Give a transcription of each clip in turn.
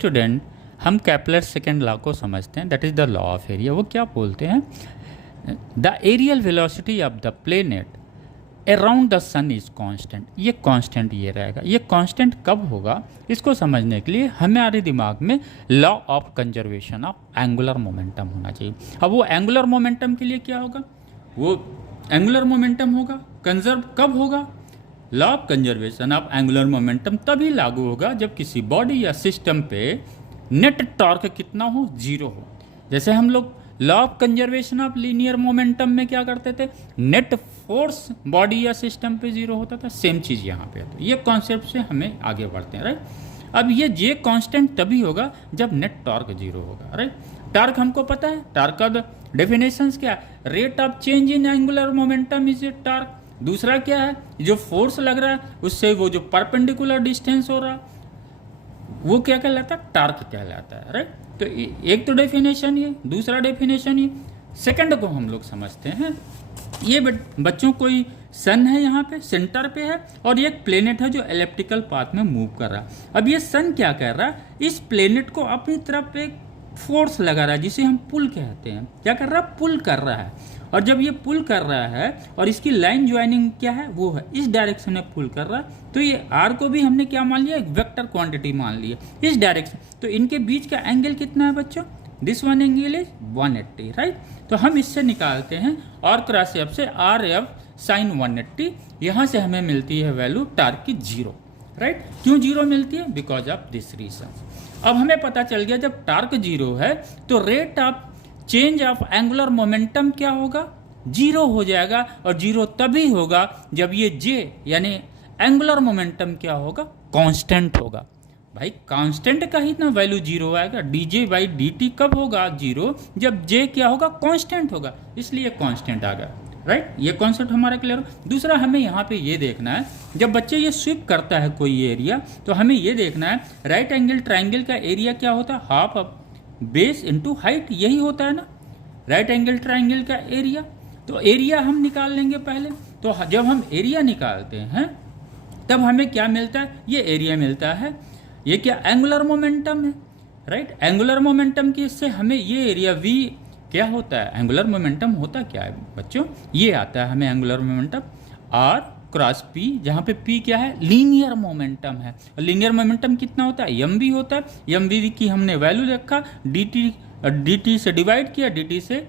Student, हम Kepler second law को समझते हैं, that is the law of area. वो क्या बोलते हैं? The areal velocity of the planet around the sun is constant. ये कांस्टेंट ये रहेगा। ये कांस्टेंट कब होगा, इसको समझने के लिए हमारे दिमाग में law of conservation of angular momentum होना चाहिए। अब वो एंगुलर मोमेंटम के लिए क्या होगा? वो एंगुलर मोमेंटम होगा कंजर्व कब होगा? Law of conservation of angular momentum तभी लागू होगा जब किसी बॉडी या सिस्टम पे नेट टॉर्क कितना हो, जीरो हो। जैसे हम लोग law of conservation of linear momentum में क्या करते थे, नेट फोर्स बॉडी या सिस्टम पे जीरो होता था। सेम चीज़ यहाँ पे है। तो ये कॉन्सेप्ट से हमें आगे बढ़ते हैं, राइट। अब ये जे कांस्टेंट तभी होगा जब नेट टॉर्क जीरो होगा, राइट। टॉर्क हमको पता है, टॉर्क का डेफिनेशंस क्या है? Rate of change in angular momentum is a torque. दूसरा क्या है? जो फोर्स लग रहा है उससे वो जो परपेंडिकुलर डिस्टेंस हो रहा है वो क्या कहलाता है? टॉर्क कहलाता है, राइट। तो एक तो डेफिनेशन ये, दूसरा डेफिनेशन ये। सेकंड को हम लोग समझते हैं। ये बच्चों कोई सन है यहाँ पे सेंटर पे है और ये एक प्लेनेट है जो एलिप्टिकल पाथ में मूव कर रहा है। अब ये सन क्या कर रहा है? इस प्लेनेट को अपनी तरफ एक फोर्स लगा रहा है जिसे हम पुल कहते हैं। क्या कर रहा है? पुल कर रहा है। और जब ये पुल कर रहा है और इसकी लाइन ज्वाइनिंग क्या है, वो है इस डायरेक्शन में पुल कर रहा है, तो ये आर को भी हमने क्या मान लिया? एक वेक्टर क्वांटिटी मान लिया इस डायरेक्शन। तो इनके बीच का एंगल कितना है बच्चों? This one angle is 180, right. तो हम इससे निकालते हैं और क्रॉस एफ से आर एफ साइन 180। यहाँ से हमें मिलती है वैल्यू टॉर्क की 0, राइट। क्यों 0 मिलती है? Because of this reason. अब हमें पता चल गया जब टॉर्क 0 है तो rate of change of angular momentum क्या होगा? 0 हो जाएगा। और 0 तभी होगा जब ये जे यानी एंगुलर मोमेंटम क्या होगा? कांस्टेंट होगा। भाई कांस्टेंट का ही ना वैल्यू 0 आएगा। dj बाई dt कब होगा 0? जब j क्या होगा? कांस्टेंट होगा, इसलिए कांस्टेंट आ गया, राइट। ये कॉन्सेप्ट हमारा क्लियर हो। दूसरा हमें यहाँ पे ये देखना है, जब बच्चे ये स्वीप करता है कोई एरिया तो हमें ये देखना है राइट एंगल ट्राइंगल का एरिया क्या होता है? Half of base into height, यही होता है ना राइट एंगल ट्राइंगल का एरिया। तो एरिया हम निकाल लेंगे पहले। तो जब हम एरिया निकालते हैं तब हमें क्या मिलता है? ये एरिया मिलता है। ये क्या? एंगुलर मोमेंटम है, राइट। एंगुलर मोमेंटम की इससे हमें ये एरिया v क्या होता है? एंगुलर मोमेंटम होता क्या है बच्चों? ये आता है हमें angular momentum r cross p, जहाँ पे p क्या है? लीनियर मोमेंटम है। लीनियर मोमेंटम कितना होता है? mv होता है। mv की हमने वैल्यू रखा, dt से डिवाइड किया, dt से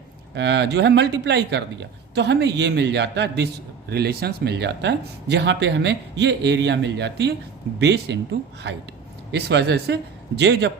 जो है मल्टीप्लाई कर दिया, तो हमें ये मिल जाता है, दिस रिलेशंस मिल जाता है, जहाँ पे हमें ये एरिया मिल जाती है बेस इंटू हाइट। इस वजह से जे जब